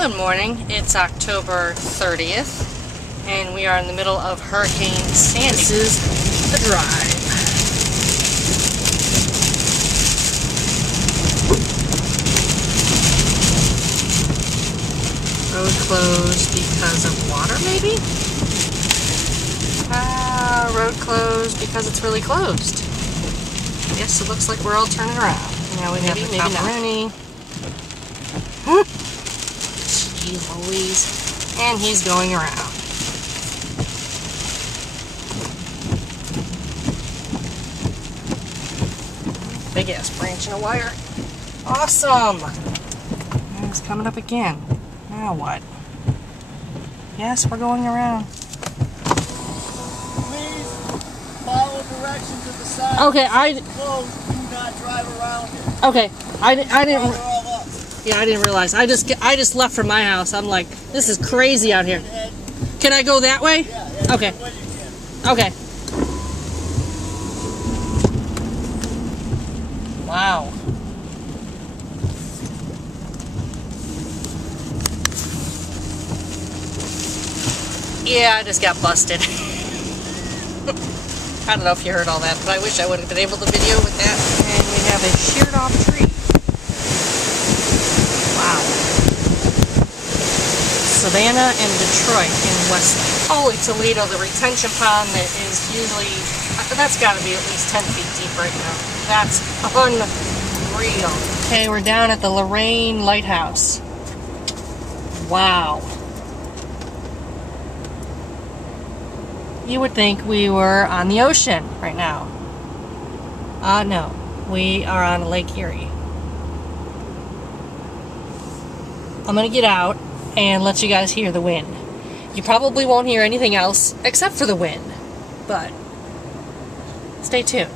Good morning. It's October 30th, and we are in the middle of Hurricane Sandy. This is the drive. Road closed because of water, maybe? Road closed because it's really closed. Yes, it looks like we're all turning around. Now we have the Caparoni. Jeez Louise. And he's going around. Big ass branch and a wire. Awesome! And it's coming up again. Now what? Yes, we're going around. Please follow directions at the side. Okay, Close. Do not drive around it. Okay, I didn't. All up. Yeah, I didn't realize. I just left from my house. I'm like, this is crazy out here. Can I go that way? Yeah. Okay. When you can. Okay. Wow. Yeah, I just got busted. I don't know if you heard all that, but I wish I would have been able to video with that. And we have a sheared off tree. Wow. Savannah and Detroit in Westlake. Holy Toledo, the retention pond that is usually, that's got to be at least 10 feet deep right now. That's unreal. Okay, we're down at the Lorraine Lighthouse. Wow. You would think we were on the ocean right now. No. We are on Lake Erie. I'm gonna get out and let you guys hear the wind. You probably won't hear anything else except for the wind, but stay tuned.